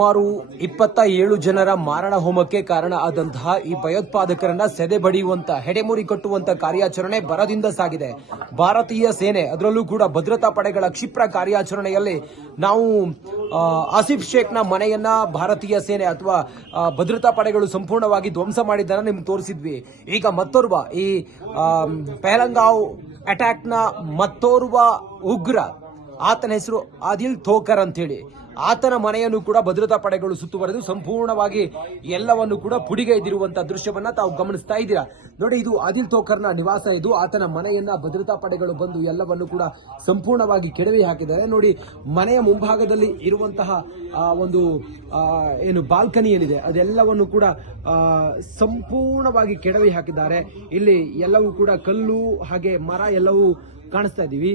ಸುಮಾರು 27 ಜನರ ಮಾರಣ ಹೋಮಕ್ಕೆ ಕಾರಣ ಆದಂತಹ ಈ ಭಯೋತ್ಪಾದಕರನ್ನ ಸೆದೆ ಬಡಿಯುವಂತ ಹೆಡೆಮುರಿ ಕಟ್ಟುವಂತ ಕಾರ್ಯಾಚರಣೆ ಭರದಿಂದ ಸಾಗಿದೆ. ಭಾರತೀಯ ಸೇನೆ ಅದರಲ್ಲೂ ಕೂಡ ಭದ್ರತಾ ಪಡೆಗಳ ಕ್ಷಿಪ್ರ ಕಾರ್ಯಾಚರಣೆಯಲ್ಲಿ ನಾವು ಆಸಿಫ್ ಶೇಖ್ನ ಮನೆಯನ್ನ ಭಾರತೀಯ ಸೇನೆ ಅಥವಾ ಭದ್ರತಾ ಪಡೆಗಳು ಸಂಪೂರ್ಣವಾಗಿ ಧ್ವಂಸ ಮಾಡಿದ್ದನ್ನ ನಿಮ್ಗೆ ತೋರಿಸಿದ್ವಿ. ಈಗ ಮತ್ತೋರ್ವ ಈ ಪಹಲಗಾಂವ್ ಅಟ್ಯಾಕ್ನ ಮತ್ತೋರ್ವ ಉಗ್ರ, ಆತನ ಹೆಸರು ಆದಿಲ್ ಥೋಕರ್ ಅಂತ ಹೇಳಿ, ಆತನ ಮನೆಯನ್ನು ಕೂಡ ಭದ್ರತಾ ಪಡೆಗಳು ಸುತ್ತುವರೆದು ಸಂಪೂರ್ಣವಾಗಿ ಎಲ್ಲವನ್ನು ಕೂಡ ಪುಡಿಗೈದಿರುವಂತಹ ದೃಶ್ಯವನ್ನ ತಾವು ಗಮನಿಸ್ತಾ ಇದ್ದೀರಾ. ನೋಡಿ, ಇದು ಆದಿಲ್ ಥೋಕರ್ನ ನಿವಾಸ. ಇದು ಆತನ ಮನೆಯನ್ನ ಭದ್ರತಾ ಪಡೆಗಳು ಬಂದು ಎಲ್ಲವನ್ನು ಕೂಡ ಸಂಪೂರ್ಣವಾಗಿ ಕೆಡವಿ ಹಾಕಿದ್ದಾರೆ. ನೋಡಿ, ಮನೆಯ ಮುಂಭಾಗದಲ್ಲಿ ಇರುವಂತಹ ಒಂದು ಏನು ಬಾಲ್ಕನಿ ಏನಿದೆ ಅದೆಲ್ಲವನ್ನು ಕೂಡ ಸಂಪೂರ್ಣವಾಗಿ ಕೆಡವಿ ಹಾಕಿದ್ದಾರೆ. ಇಲ್ಲಿ ಎಲ್ಲವೂ ಕೂಡ ಕಲ್ಲು ಹಾಗೆ ಮರ ಎಲ್ಲವೂ ಕಾಣಿಸ್ತಾ ಇದೀವಿ.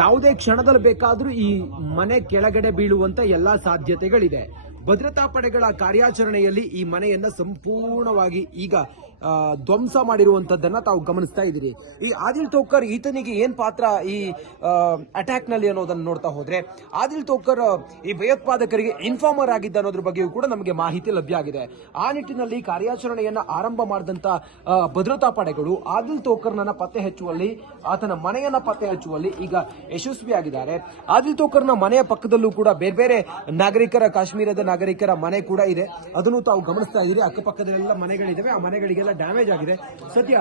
ಯಾವುದೇ ಕ್ಷಣದಲ್ಲಿ ಬೇಕಾದ್ರೂ ಈ ಮನೆ ಕೆಳಗಡೆ ಬೀಳುವಂತ ಎಲ್ಲಾ ಸಾಧ್ಯತೆಗಳಿದೆ. ಭದ್ರತಾ ಪಡೆಗಳ ಕಾರ್ಯಾಚರಣೆಯಲ್ಲಿ ಈ ಮನೆಯನ್ನ ಸಂಪೂರ್ಣವಾಗಿ ಈಗ ಧ್ವಂಸ ಮಾಡಿರುವಂತದ್ದನ್ನ ತಾವು ಗಮನಿಸ್ತಾ ಇದ್ದೀರಿ. ಈ ಆದಿಲ್ ಥೋಕರ್ ಈತನಿಗೆ ಏನ್ ಪಾತ್ರ ಈ ಅಟ್ಯಾಕ್ ನಲ್ಲಿ ಅನ್ನೋದನ್ನ ನೋಡ್ತಾ ಹೋದ್ರೆ, ಆದಿಲ್ ಥೋಕರ್ ಈ ಭಯೋತ್ಪಾದಕರಿಗೆ ಇನ್ಫಾರ್ಮರ್ ಆಗಿದ್ದ ಅನ್ನೋದ್ರ ಬಗ್ಗೆಯೂ ಕೂಡ ನಮಗೆ ಮಾಹಿತಿ ಲಭ್ಯ ಆಗಿದೆ. ಆ ನಿಟ್ಟಿನಲ್ಲಿ ಕಾರ್ಯಾಚರಣೆಯನ್ನ ಆರಂಭ ಮಾಡಿದಂತ ಭದ್ರತಾ ಪಡೆಗಳು ಆದಿಲ್ ಥೋಕರ್ನ ಪತ್ತೆ ಹಚ್ಚುವಲ್ಲಿ, ಆತನ ಮನೆಯನ್ನ ಪತ್ತೆ ಹಚ್ಚುವಲ್ಲಿ ಈಗ ಯಶಸ್ವಿಯಾಗಿದ್ದಾರೆ. ಆದಿಲ್ ಥೋಕರ್ನ ಮನೆಯ ಪಕ್ಕದಲ್ಲೂ ಕೂಡ ಬೇರೆ ಬೇರೆ ನಾಗರಿಕರ, ಕಾಶ್ಮೀರದ ನಾಗರಿಕರ ಮನೆ ಕೂಡ ಇದೆ. ಅದನ್ನು ತಾವು ಗಮನಿಸ್ತಾ ಇದ್ದೀರಿ. ಅಕ್ಕಪಕ್ಕದಲ್ಲೆಲ್ಲ ಮನೆಗಳಿದಾವೆ, ಆ ಮನೆಗಳಿಗೆ ಡ್ಯಾಮೇಜ್ ಆಗಿದೆ. ಸದ್ಯ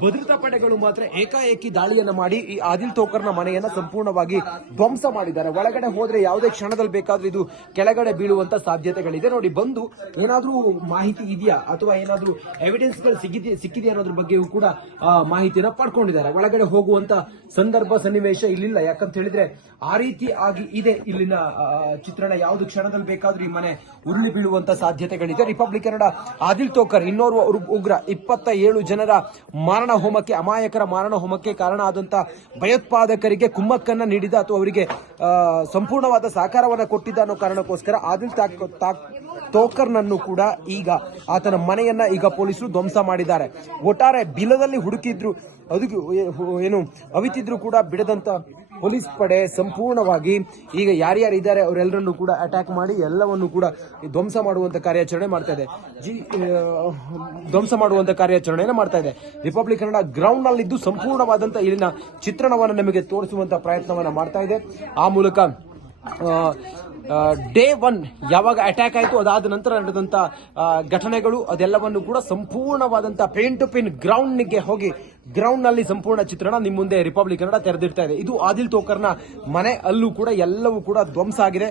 ಭದ್ರತಾ ಪಡೆಗಳು ಮಾತ್ರ ಏಕಾಏಕಿ ದಾಳಿಯನ್ನ ಮಾಡಿ ಈ ಆದಿಲ್ ಥೋಕರ್ನ ಮನೆಯನ್ನ ಸಂಪೂರ್ಣವಾಗಿ ಧ್ವಂಸ ಮಾಡಿದ್ದಾರೆ. ಒಳಗಡೆ ಹೋದ್ರೆ ಯಾವುದೇ ಕ್ಷಣದಲ್ಲಿ ಬೇಕಾದ್ರೂ ಇದು ಕೆಳಗಡೆ ಬೀಳುವಂತ ಸಾಧ್ಯತೆಗಳಿದೆ. ನೋಡಿ, ಬಂದು ಏನಾದ್ರೂ ಮಾಹಿತಿ ಇದೆಯಾ ಅಥವಾ ಏನಾದ್ರೂ ಎವಿಡೆನ್ಸ್ ಗಳು ಸಿಕ್ಕಿದೆಯಾ ಅನ್ನೋದ್ರ ಬಗ್ಗೆಯೂ ಕೂಡ ಮಾಹಿತಿನ ಪಡ್ಕೊಂಡಿದ್ದಾರೆ. ಒಳಗಡೆ ಹೋಗುವಂತ ಸಂದರ್ಭ ಸನ್ನಿವೇಶ ಇಲ್ಲಿಲ್ಲ. ಯಾಕಂತ ಹೇಳಿದ್ರೆ ಆ ರೀತಿ ಆಗಿ ಇದೆ ಇಲ್ಲಿನ ಚಿತ್ರಣ. ಯಾವುದು ಕ್ಷಣದಲ್ಲಿ ಬೇಕಾದ್ರೂ ಈ ಮನೆ ಉರುಳಿ ಬೀಳುವಂತ ಸಾಧ್ಯತೆಗಳಿದೆ. ರಿಪಬ್ಲಿಕ್ ಕನ್ನಡ ಆದಿಲ್ ಥೋಕರ್ ಇನ್ನೋರ್ವ ಉಗ್ರ 27 ಜನರ ಮಾರಣ ಹೋಮಕ್ಕೆ, ಅಮಾಯಕರ ಮಾರಣ ಹೋಮಕ್ಕೆ ಕಾರಣ ಆದಂತ ಭಯೋತ್ಪಾದಕರಿಗೆ ಕುಮ್ಮಕ್ಕನ್ನ ನೀಡಿದ ಅಥವಾ ಅವರಿಗೆ ಸಂಪೂರ್ಣವಾದ ಸಹಕಾರವನ್ನ ಕೊಟ್ಟಿದ್ದ ಅನ್ನೋ ಕಾರಣಕ್ಕೋಸ್ಕರ ಆದಿಲ್ ಥೋಕರ್ನನ್ನು ಕೂಡ ಈಗ ಆತನ ಮನೆಯನ್ನ ಈಗ ಪೊಲೀಸರು ಧ್ವಂಸ ಮಾಡಿದ್ದಾರೆ. ಒಟ್ಟಾರೆ ಬಿಲದಲ್ಲಿ ಹುಡುಕಿದ್ರು, ಅದಕ್ಕೆ ಏನು ಅವಿತಿದ್ರು ಕೂಡ ಬಿಡದಂತ ಪೊಲೀಸ್ ಪಡೆ ಸಂಪೂರ್ಣವಾಗಿ ಈಗ ಯಾರ್ಯಾರಿದ್ದಾರೆ ಅವರೆಲ್ಲರನ್ನು ಕೂಡ ಅಟ್ಯಾಕ್ ಮಾಡಿ ಎಲ್ಲವನ್ನು ಕೂಡ ಧ್ವಂಸ ಮಾಡುವಂತ ಕಾರ್ಯಾಚರಣೆ ಮಾಡ್ತಾ ಇದೆ. ಮಾಡ್ತಾ ಇದೆ. ರಿಪಬ್ಲಿಕ್ ಕನ್ನಡ ಗ್ರೌಂಡ್ ನಲ್ಲಿದ್ದು ಸಂಪೂರ್ಣವಾದಂತ ಇಲ್ಲಿನ ಚಿತ್ರಣವನ್ನು ನಮಗೆ ತೋರಿಸುವಂತ ಪ್ರಯತ್ನವನ್ನ ಮಾಡ್ತಾ ಇದೆ. ಆ ಮೂಲಕ ಡೇ 1 ಯಾವಾಗ ಅಟ್ಯಾಕ್ ಆಯಿತು ಅದಾದ ನಂತರ ನಡೆದಂತ ಘಟನೆಗಳು ಅದೆಲ್ಲವನ್ನು ಕೂಡ ಸಂಪೂರ್ಣವಾದಂತ ಪೇನ್ ಟು ಪಿನ್ ಗ್ರೌಂಡ್ಗೆ ಹೋಗಿ ಗ್ರೌಂಡ್ ನಲ್ಲಿ ಸಂಪೂರ್ಣ ಚಿತ್ರಣ ನಿಮ್ಮ ಮುಂದೆ ರಿಪಬ್ಲಿಕ್ ಕನ್ನಡ ತೆರೆದಿಡ್ತಾ ಇದೆ. ಇದು ಆದಿಲ್ ಥೋಕರ್ನ ಮನೆ. ಅಲ್ಲೂ ಕೂಡ ಎಲ್ಲವೂ ಕೂಡ ಧ್ವಂಸ ಆಗಿದೆ.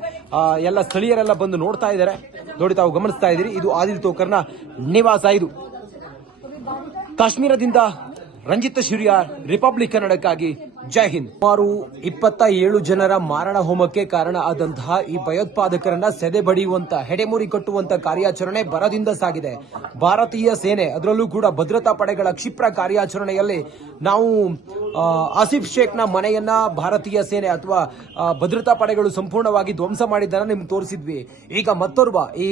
ಎಲ್ಲ ಸ್ಥಳೀಯರೆಲ್ಲ ಬಂದು ನೋಡ್ತಾ ಇದ್ದಾರೆ. ನೋಡಿ, ತಾವು ಗಮನಿಸ್ತಾ ಇದ್ದೀರಿ, ಇದು ಆದಿಲ್ ಥೋಕರ್ನ ನಿವಾಸ. ಇದು ಕಾಶ್ಮೀರದಿಂದ ರಂಜಿತ್ ಶಿರ್ಯಾರ್, ರಿಪಬ್ಲಿಕ್ ಕನ್ನಡಕ್ಕಾಗಿ ಜೈ ಹಿಂದ್. ಸುಮಾರು 27 ಜನರ ಮಾರಣ ಹೋಮಕ್ಕೆ ಕಾರಣ ಆದಂತಹ ಈ ಭಯೋತ್ಪಾದಕರನ್ನ ಸೆದೆ ಬಡಿಯುವಂತ ಹೆಡೆಮುರಿ ಕಟ್ಟುವಂತ ಕಾರ್ಯಾಚರಣೆ ಭರದಿಂದ ಸಾಗಿದೆ. ಭಾರತೀಯ ಸೇನೆ ಅದರಲ್ಲೂ ಕೂಡ ಭದ್ರತಾ ಪಡೆಗಳ ಕ್ಷಿಪ್ರ ಕಾರ್ಯಾಚರಣೆಯಲ್ಲಿ ನಾವು ಆಸಿಫ್ ಶೇಖ್ನ ಮನೆಯನ್ನ ಭಾರತೀಯ ಸೇನೆ ಅಥವಾ ಭದ್ರತಾ ಪಡೆಗಳು ಸಂಪೂರ್ಣವಾಗಿ ಧ್ವಂಸ ಮಾಡಿದ್ದನ್ನ ನಿಮ್ಗೆ ತೋರಿಸಿದ್ವಿ. ಈಗ ಮತ್ತೋರ್ವ ಈ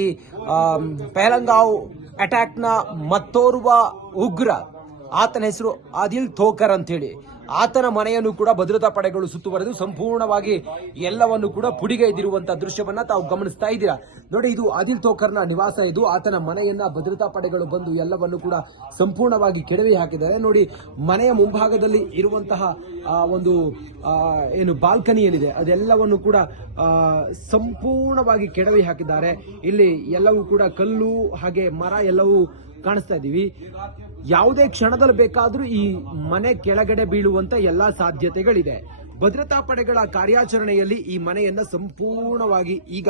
ಪಹಲಗಾಂವ್ ಅಟ್ಯಾಕ್ನ ಮತ್ತೋರ್ವ ಉಗ್ರ, ಆತನ ಹೆಸರು ಆದಿಲ್ ಥೋಕರ್ ಅಂತ ಹೇಳಿ, ಆತನ ಮನೆಯನ್ನು ಕೂಡ ಭದ್ರತಾ ಪಡೆಗಳು ಸುತ್ತುವರೆದು ಸಂಪೂರ್ಣವಾಗಿ ಎಲ್ಲವನ್ನು ಕೂಡ ಪುಡಿಗೈದಿರುವಂತಹ ದೃಶ್ಯವನ್ನ ತಾವು ಗಮನಿಸ್ತಾ ಇದ್ದೀರಾ. ನೋಡಿ, ಇದು ಆದಿಲ್ ಥೋಕರ್ನ ನಿವಾಸ. ಇದು ಆತನ ಮನೆಯನ್ನ ಭದ್ರತಾ ಪಡೆಗಳು ಬಂದು ಎಲ್ಲವನ್ನು ಕೂಡ ಸಂಪೂರ್ಣವಾಗಿ ಕೆಡವಿ ಹಾಕಿದ್ದಾರೆ. ನೋಡಿ, ಮನೆಯ ಮುಂಭಾಗದಲ್ಲಿ ಇರುವಂತಹ ಒಂದು ಏನು ಬಾಲ್ಕನಿ ಏನಿದೆ ಅದೆಲ್ಲವನ್ನು ಕೂಡ ಸಂಪೂರ್ಣವಾಗಿ ಕೆಡವಿ ಹಾಕಿದ್ದಾರೆ. ಇಲ್ಲಿ ಎಲ್ಲವೂ ಕೂಡ ಕಲ್ಲು ಹಾಗೆ ಮರ ಎಲ್ಲವೂ ಕಾಣಿಸ್ತಾ ಇದೀವಿ. ಯಾವುದೇ ಕ್ಷಣದಲ್ಲಿ ಬೇಕಾದ್ರೂ ಈ ಮನೆ ಕೆಳಗಡೆ ಬೀಳುವಂತ ಎಲ್ಲಾ ಸಾಧ್ಯತೆಗಳಿದೆ. ಭದ್ರತಾ ಪಡೆಗಳ ಕಾರ್ಯಾಚರಣೆಯಲ್ಲಿ ಈ ಮನೆಯನ್ನ ಸಂಪೂರ್ಣವಾಗಿ ಈಗ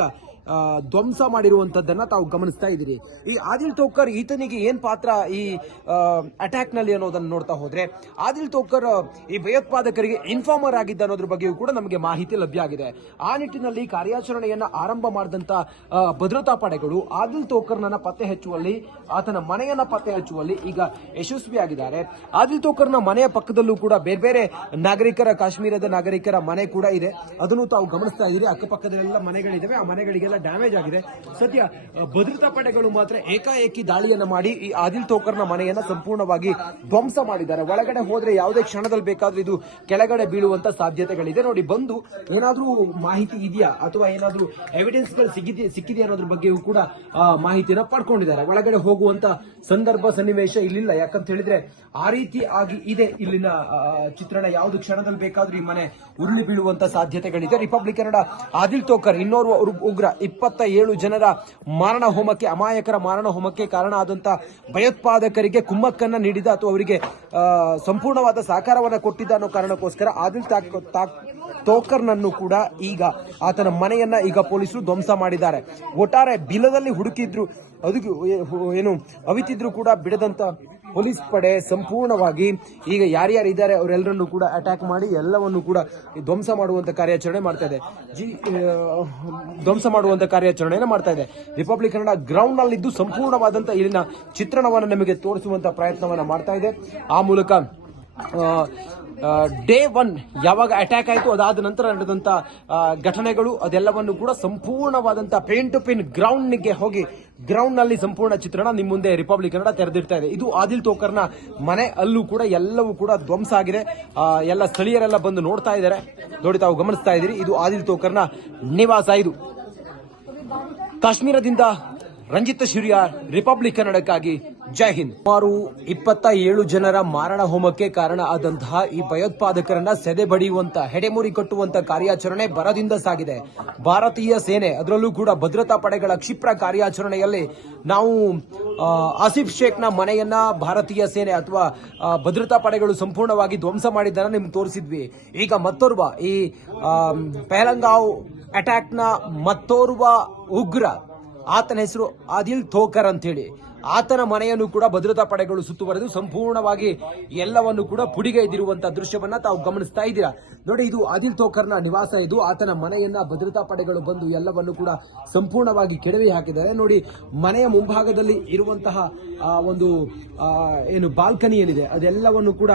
ಧ್ವಂಸ ಮಾಡಿರುವಂತದ್ದನ್ನ ತಾವು ಗಮನಿಸ್ತಾ ಇದ್ದೀರಿ. ಈ ಆದಿಲ್ ಥೋಕರ್ ಈತನಿಗೆ ಏನ್ ಪಾತ್ರ ಈ ಅಟ್ಯಾಕ್ ನಲ್ಲಿ ಅನ್ನೋದನ್ನ ನೋಡ್ತಾ ಹೋದ್ರೆ, ಆದಿಲ್ ಥೋಕರ್ ಈ ಭಯೋತ್ಪಾದಕರಿಗೆ ಇನ್ಫಾರ್ಮರ್ ಆಗಿದ್ದ ಅನ್ನೋದ್ರ ಬಗ್ಗೆಯೂ ಕೂಡ ನಮಗೆ ಮಾಹಿತಿ ಲಭ್ಯ ಆಗಿದೆ. ಆ ನಿಟ್ಟಿನಲ್ಲಿ ಕಾರ್ಯಾಚರಣೆಯನ್ನ ಆರಂಭ ಮಾಡಿದಂತ ಭದ್ರತಾ ಪಡೆಗಳು ಆದಿಲ್ ಥೋಕರ್ನ ಪತ್ತೆ ಹಚ್ಚುವಲ್ಲಿ, ಆತನ ಮನೆಯನ್ನ ಪತ್ತೆ ಹಚ್ಚುವಲ್ಲಿ ಈಗ ಯಶಸ್ವಿಯಾಗಿದ್ದಾರೆ. ಆದಿಲ್ ಥೋಕರ್ನ ಮನೆಯ ಪಕ್ಕದಲ್ಲೂ ಕೂಡ ಬೇರೆ ಬೇರೆ ನಾಗರಿಕರ, ಕಾಶ್ಮೀರದ ನಾಗರಿಕರ ಮನೆ ಕೂಡ ಇದೆ. ಅದನ್ನು ತಾವು ಗಮನಿಸ್ತಾ ಇದ್ದೀರಿ. ಅಕ್ಕಪಕ್ಕದಲ್ಲೆಲ್ಲ ಮನೆಗಳಿದಾವೆ, ಆ ಮನೆಗಳಿಗೆಲ್ಲ ಡ್ಯಾಮೇಜ್ ಆಗಿದೆ. ಸದ್ಯ ಭದ್ರತಾ ಪಡೆಗಳು ಮಾತ್ರ ಏಕಾಏಕಿ ದಾಳಿಯನ್ನ ಮಾಡಿ ಈ ಆದಿಲ್ ತೋಕರ್ನ ಮನೆಯನ್ನ ಸಂಪೂರ್ಣವಾಗಿ ಧ್ವಂಸ ಮಾಡಿದ್ದಾರೆ. ಒಳಗಡೆ ಹೋದ್ರೆ ಯಾವುದೇ ಕ್ಷಣದಲ್ಲಿ ಬೇಕಾದ್ರೂ ಇದು ಕೆಳಗಡೆ ಬೀಳುವಂತ ಸಾಧ್ಯತೆಗಳಿದೆ. ನೋಡಿ, ಬಂದು ಏನಾದ್ರೂ ಮಾಹಿತಿ ಇದೆಯಾ ಅಥವಾ ಏನಾದ್ರೂ ಎವಿಡೆನ್ಸ್ ಗಳು ಸಿಕ್ಕಿದೆಯಾ ಅನ್ನೋದ್ರ ಬಗ್ಗೆಯೂ ಕೂಡ ಮಾಹಿತಿನ ಪಡ್ಕೊಂಡಿದ್ದಾರೆ. ಒಳಗಡೆ ಹೋಗುವಂತ ಸಂದರ್ಭ ಸನ್ನಿವೇಶ ಇಲ್ಲಿಲ್ಲ. ಯಾಕಂತ ಹೇಳಿದ್ರೆ ಆ ರೀತಿ ಆಗಿ ಇದೆ ಇಲ್ಲಿನ ಚಿತ್ರಣ. ಯಾವುದು ಕ್ಷಣದಲ್ಲಿ ಬೇಕಾದ್ರೂ ಈ ಮನೆ ಉರುಳಿ ಬೀಳುವಂತ ಸಾಧ್ಯತೆಗಳಿದೆ. ರಿಪಬ್ಲಿಕ್ ಕನ್ನಡ ಆದಿಲ್ ತೋಕರ್ ಇನ್ನೋರ್ವ ಉಗ್ರ 27 ಜನರ ಮಾರಣ ಹೋಮಕ್ಕೆ, ಅಮಾಯಕರ ಮಾರಣ ಹೋಮಕ್ಕೆ ಕಾರಣ ಆದಂತ ಭಯೋತ್ಪಾದಕರಿಗೆ ಕುಮ್ಮಕ್ಕನ್ನ ನೀಡಿದ ಅಥವಾ ಅವರಿಗೆ ಸಂಪೂರ್ಣವಾದ ಸಹಕಾರವನ್ನ ಕೊಟ್ಟಿದ್ದ ಅನ್ನೋ ಕಾರಣಕ್ಕೋಸ್ಕರ ಆದಿಲ್ ತೋಕರ್ನನ್ನು ಕೂಡ ಈಗ ಆತನ ಮನೆಯನ್ನ ಈಗ ಪೊಲೀಸರು ಧ್ವಂಸ ಮಾಡಿದ್ದಾರೆ. ಒಟ್ಟಾರೆ ಬಿಲದಲ್ಲಿ ಹುಡುಕಿದ್ರು, ಅದಕ್ಕೆ ಏನು ಅವಿತಿದ್ರು ಕೂಡ ಬಿಡದಂತ ಪೊಲೀಸ್ ಪಡೆ ಸಂಪೂರ್ಣವಾಗಿ ಈಗ ಯಾರ್ಯಾರಿದ್ದಾರೆ ಅವರೆಲ್ಲರನ್ನು ಕೂಡ ಅಟ್ಯಾಕ್ ಮಾಡಿ ಎಲ್ಲವನ್ನು ಕೂಡ ಧ್ವಂಸ ಮಾಡುವಂತ ಕಾರ್ಯಾಚರಣೆ ಮಾಡ್ತಾ ಇದೆ. ಕಾರ್ಯಾಚರಣೆಯನ್ನು ಮಾಡ್ತಾ ಇದೆ. ರಿಪಬ್ಲಿಕ್ ಕನ್ನಡ ಗ್ರೌಂಡ್ ನಲ್ಲಿದ್ದು ಸಂಪೂರ್ಣವಾದಂತ ಇಲ್ಲಿನ ಚಿತ್ರಣವನ್ನು ನಮಗೆ ತೋರಿಸುವಂತ ಪ್ರಯತ್ನವನ್ನ ಮಾಡ್ತಾ ಇದೆ. ಆ ಮೂಲಕ ಡೇ 1 ಯಾವಾಗ ಅಟ್ಯಾಕ್ ಆಯಿತು ಅದಾದ ನಂತರ ನಡೆದಂತ ಘಟನೆಗಳು ಅದೆಲ್ಲವನ್ನು ಕೂಡ ಸಂಪೂರ್ಣವಾದಂತ ಪೇನ್ ಟು ಪಿನ್ ಗ್ರೌಂಡ್ಗೆ ಹೋಗಿ ಗ್ರೌಂಡ್ ನಲ್ಲಿ ಸಂಪೂರ್ಣ ಚಿತ್ರಣ ನಿಮ್ಮ ಮುಂದೆ ರಿಪಬ್ಲಿಕ್ ಕನ್ನಡ ತೆರೆದಿಡ್ತಾ ಇದೆ. ಇದು ಆದಿಲ್ ತೋಕರ್ನ ಮನೆ. ಅಲ್ಲೂ ಕೂಡ ಎಲ್ಲವೂ ಕೂಡ ಧ್ವಂಸ ಆಗಿದೆ. ಎಲ್ಲ ಸ್ಥಳೀಯರೆಲ್ಲ ಬಂದು ನೋಡ್ತಾ ಇದ್ದಾರೆ. ನೋಡಿ, ತಾವು ಗಮನಿಸ್ತಾ ಇದ್ದೀರಿ, ಇದು ಆದಿಲ್ ತೋಕರ್ನ ನಿವಾಸ. ಇದು ಕಾಶ್ಮೀರದಿಂದ ರಂಜಿತ್ ಶಿರ್ಯಾರ್, ರಿಪಬ್ಲಿಕ್ ಕನ್ನಡಕ್ಕಾಗಿ ಜೈ ಹಿಂದ್. ಸುಮಾರು 27 ಜನರ ಮಾರಣ ಹೋಮಕ್ಕೆ ಕಾರಣ ಆದಂತಹ ಈ ಭಯೋತ್ಪಾದಕರನ್ನ ಸೆದೆ ಬಡಿಯುವಂತ, ಹೆಡೆಮುರಿ ಕಟ್ಟುವಂತ ಕಾರ್ಯಾಚರಣೆ ಭರದಿಂದ ಸಾಗಿದೆ. ಭಾರತೀಯ ಸೇನೆ, ಅದರಲ್ಲೂ ಕೂಡ ಭದ್ರತಾ ಪಡೆಗಳ ಕ್ಷಿಪ್ರ ಕಾರ್ಯಾಚರಣೆಯಲ್ಲಿ ನಾವು ಆಸಿಫ್ ಶೇಖ್ನ ಮನೆಯನ್ನ ಭಾರತೀಯ ಸೇನೆ ಅಥವಾ ಭದ್ರತಾ ಪಡೆಗಳು ಸಂಪೂರ್ಣವಾಗಿ ಧ್ವಂಸ ಮಾಡಿದ್ದನ್ನ ನಿಮ್ಗೆ ತೋರಿಸಿದ್ವಿ. ಈಗ ಮತ್ತೋರ್ವ ಈ ಪೆಹಲಗಾಂವ್ ಅಟ್ಯಾಕ್ನ ಮತ್ತೋರ್ವ ಉಗ್ರ, ಆತನ ಹೆಸರು ಆದಿಲ್ ತೋಕರ್ ಅಂತ ಹೇಳಿ, ಆತನ ಮನೆಯನ್ನು ಕೂಡ ಭದ್ರತಾ ಪಡೆಗಳು ಸುತ್ತುವರೆದು ಸಂಪೂರ್ಣವಾಗಿ ಎಲ್ಲವನ್ನು ಕೂಡ ಪುಡಿಗೆ ಇದ್ದಿರುವಂತಹ ದೃಶ್ಯವನ್ನ ತಾವು ಗಮನಿಸ್ತಾ ಇದ್ದೀರಾ. ನೋಡಿ, ಇದು ಆದಿಲ್ ತೋಕರ್ನ ನಿವಾಸ. ಇದು ಆತನ ಮನೆಯನ್ನ ಭದ್ರತಾ ಪಡೆಗಳು ಬಂದು ಎಲ್ಲವನ್ನು ಕೂಡ ಸಂಪೂರ್ಣವಾಗಿ ಕೆಡವಿ ಹಾಕಿದ್ದಾರೆ. ನೋಡಿ, ಮನೆಯ ಮುಂಭಾಗದಲ್ಲಿ ಇರುವಂತಹ ಒಂದು ಏನು ಬಾಲ್ಕನಿ ಏನಿದೆ ಅದೆಲ್ಲವನ್ನು ಕೂಡ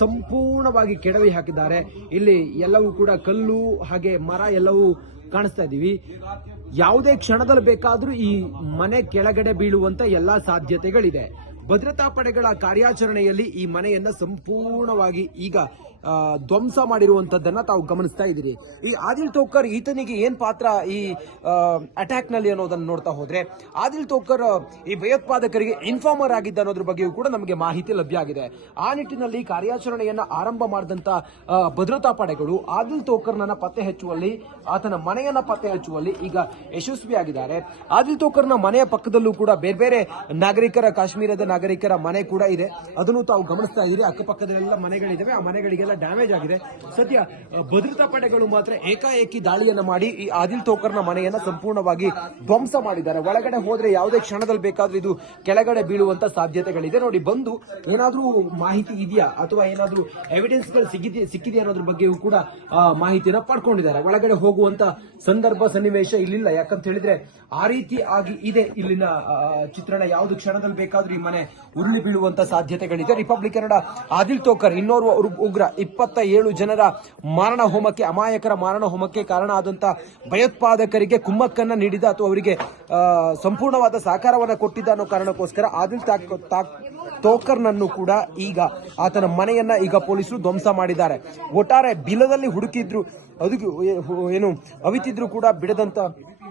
ಸಂಪೂರ್ಣವಾಗಿ ಕೆಡವಿ ಹಾಕಿದ್ದಾರೆ. ಇಲ್ಲಿ ಎಲ್ಲವೂ ಕೂಡ ಕಲ್ಲು ಹಾಗೆ ಮರ ಎಲ್ಲವೂ ಕಾಣಿಸ್ತಾ ಇದೀವಿ. ಯಾವುದೇ ಕ್ಷಣದಲ್ಲಿ ಬೇಕಾದ್ರೂ ಈ ಮನೆ ಕೆಳಗಡೆ ಬೀಳುವಂತ ಎಲ್ಲಾ ಸಾಧ್ಯತೆಗಳಿದೆ. ಭದ್ರತಾ ಪಡೆಗಳ ಕಾರ್ಯಾಚರಣೆಯಲ್ಲಿ ಈ ಮನೆಯನ್ನ ಸಂಪೂರ್ಣವಾಗಿ ಈಗ ಧ್ವಂಸ ಮಾಡಿರುವಂತದ್ದನ್ನ ತಾವು ಗಮನಿಸ್ತಾ ಇದ್ದೀರಿ. ಈ ಆದಿಲ್ ತೋಕರ್, ಈತನಿಗೆ ಏನ್ ಪಾತ್ರ ಈ ಅಟ್ಯಾಕ್ ನಲ್ಲಿ ಅನ್ನೋದನ್ನ ನೋಡ್ತಾ ಹೋದ್ರೆ, ಆದಿಲ್ ತೋಕರ್ ಈ ಭಯೋತ್ಪಾದಕರಿಗೆ ಇನ್ಫಾರ್ಮರ್ ಆಗಿದ್ದ ಅನ್ನೋದ್ರ ಬಗ್ಗೆಯೂ ಕೂಡ ನಮಗೆ ಮಾಹಿತಿ ಲಭ್ಯ ಆಗಿದೆ. ಆ ನಿಟ್ಟಿನಲ್ಲಿ ಕಾರ್ಯಾಚರಣೆಯನ್ನ ಆರಂಭ ಮಾಡಿದಂತ ಭದ್ರತಾ ಪಡೆಗಳು ಆದಿಲ್ ತೋಕರ್ನ ಪತ್ತೆ ಹಚ್ಚುವಲ್ಲಿ, ಆತನ ಮನೆಯನ್ನ ಪತ್ತೆ ಹಚ್ಚುವಲ್ಲಿ ಈಗ ಯಶಸ್ವಿಯಾಗಿದ್ದಾರೆ. ಆದಿಲ್ ತೋಕರ್ನ ಮನೆಯ ಪಕ್ಕದಲ್ಲೂ ಕೂಡ ಬೇರೆ ಬೇರೆ ನಾಗರಿಕರ, ಕಾಶ್ಮೀರದ ನಾಗರಿಕರ ಮನೆ ಕೂಡ ಇದೆ. ಅದನ್ನು ತಾವು ಗಮನಿಸ್ತಾ ಇದ್ದೀರಿ. ಅಕ್ಕಪಕ್ಕದಲ್ಲೆಲ್ಲ ಮನೆಗಳಿದ್ದಾವೆ. ಆ ಮನೆಗಳಿಗೆ ಡ್ಯಾಮೇಜ್ ಆಗಿದೆ. ಸದ್ಯ ಭದ್ರತಾ ಪಡೆಗಳು ಮಾತ್ರ ಏಕಾಏಕಿ ದಾಳಿಯನ್ನ ಮಾಡಿ ಈ ಆದಿಲ್ ತೋಕರ್ನ ಮನೆಯನ್ನ ಸಂಪೂರ್ಣವಾಗಿ ಧ್ವಂಸ ಮಾಡಿದ್ದಾರೆ. ಒಳಗಡೆ ಹೋದ್ರೆ ಯಾವುದೇ ಕ್ಷಣದಲ್ಲಿ ಬೇಕಾದ್ರೂ ಇದು ಕೆಳಗಡೆ ಬೀಳುವಂತ ಸಾಧ್ಯತೆಗಳಿದೆ. ನೋಡಿ, ಬಂದು ಏನಾದ್ರೂ ಮಾಹಿತಿ ಇದೆಯಾ ಅಥವಾ ಏನಾದ್ರೂ ಎವಿಡೆನ್ಸ್ ಗಳು ಸಿಕ್ಕಿದೆಯಾ ಅನ್ನೋದ್ರ ಬಗ್ಗೆಯೂ ಕೂಡ ಮಾಹಿತಿನ ಪಡ್ಕೊಂಡಿದ್ದಾರೆ. ಒಳಗಡೆ ಹೋಗುವಂತ ಸಂದರ್ಭ ಸನ್ನಿವೇಶ ಇಲ್ಲಿಲ್ಲ. ಯಾಕಂತ ಹೇಳಿದ್ರೆ ಆ ರೀತಿ ಆಗಿ ಇದೆ ಇಲ್ಲಿನ ಚಿತ್ರಣ. ಯಾವುದು ಕ್ಷಣದಲ್ಲಿ ಬೇಕಾದ್ರೂ ಈ ಮನೆ ಉರುಳಿ ಬೀಳುವಂತ ಸಾಧ್ಯತೆಗಳಿದೆ. ರಿಪಬ್ಲಿಕ್ ಕನ್ನಡ ಆದಿಲ್ ತೋಕರ್ ಇನ್ನೋರ್ವ ಉಗ್ರ 27 ಜನರ ಮಾರಣ ಹೋಮಕ್ಕೆ, ಅಮಾಯಕರ ಮಾರಣ ಹೋಮಕ್ಕೆ ಕಾರಣ ಆದಂತ ಭಯೋತ್ಪಾದಕರಿಗೆ ಕುಮ್ಮಕ್ಕನ್ನ ನೀಡಿದ ಅಥವಾ ಅವರಿಗೆ ಸಂಪೂರ್ಣವಾದ ಸಹಕಾರವನ್ನ ಕೊಟ್ಟಿದ್ದ ಅನ್ನೋ ಕಾರಣಕ್ಕೋಸ್ಕರ ಆದಿಲ್ ತೋಕರ್ನನ್ನು ಕೂಡ ಈಗ ಆತನ ಮನೆಯನ್ನ ಈಗ ಪೊಲೀಸರು ಧ್ವಂಸ ಮಾಡಿದ್ದಾರೆ. ಒಟ್ಟಾರೆ ಬಿಲದಲ್ಲಿ ಹುಡುಕಿದ್ರು, ಅದಕ್ಕೆ ಏನು ಅವಿತಿದ್ರು ಕೂಡ ಬಿಡದಂತ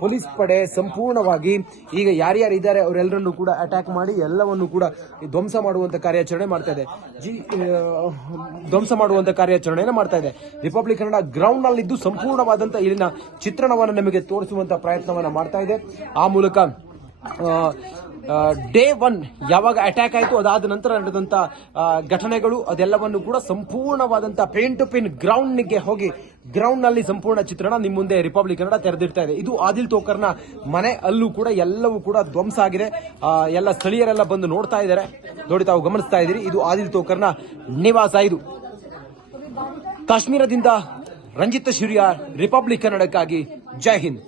ಪೊಲೀಸ್ ಪಡೆ ಸಂಪೂರ್ಣವಾಗಿ ಈಗ ಯಾರ್ಯಾರಿದ್ದಾರೆ ಅವರೆಲ್ಲರನ್ನು ಕೂಡ ಅಟ್ಯಾಕ್ ಮಾಡಿ ಎಲ್ಲವನ್ನು ಕೂಡ ಧ್ವಂಸ ಮಾಡುವಂತ ಕಾರ್ಯಾಚರಣೆ ಮಾಡ್ತಾ ಇದೆ. ರಿಪಬ್ಲಿಕ್ ಕನ್ನಡ ಗ್ರೌಂಡ್ ನಲ್ಲಿದ್ದು ಸಂಪೂರ್ಣವಾದಂತ ಇಲ್ಲಿನ ಚಿತ್ರಣವನ್ನು ನಮಗೆ ತೋರಿಸುವಂತ ಪ್ರಯತ್ನವನ್ನ ಮಾಡ್ತಾ ಇದೆ. ಆ ಮೂಲಕ ಡೇ 1 ಯಾವಾಗ ಅಟ್ಯಾಕ್ ಆಯಿತು ಅದಾದ ನಂತರ ನಡೆದಂತ ಘಟನೆಗಳು ಅದೆಲ್ಲವನ್ನು ಕೂಡ ಸಂಪೂರ್ಣವಾದಂತ ಪೇನ್ ಟು ಪಿನ್ ಗ್ರೌಂಡ್ಗೆ ಹೋಗಿ ಗ್ರೌಂಡ್ ನಲ್ಲಿ ಸಂಪೂರ್ಣ ಚಿತ್ರಣ ನಿಮ್ಮ ಮುಂದೆ ರಿಪಬ್ಲಿಕ್ ಕನ್ನಡ ತೆರೆದಿಡ್ತಾ ಇದೆ. ಇದು ಆದಿಲ್ ತೋಕರ್ನ ಮನೆ. ಅಲ್ಲೂ ಕೂಡ ಎಲ್ಲವೂ ಕೂಡ ಧ್ವಂಸ ಆಗಿದೆ. ಎಲ್ಲ ಸ್ಥಳೀಯರೆಲ್ಲ ಬಂದು ನೋಡ್ತಾ ಇದ್ದಾರೆ. ನೋಡಿ, ತಾವು ಗಮನಿಸ್ತಾ ಇದ್ದೀರಿ, ಇದು ಆದಿಲ್ ತೋಕರ್ನ ನಿವಾಸ. ಇದು ಕಾಶ್ಮೀರದಿಂದ ರಂಜಿತ್ ಶಿರ್ಯಾರ್, ರಿಪಬ್ಲಿಕ್ ಕನ್ನಡಕ್ಕಾಗಿ ಜೈ ಹಿಂದ್.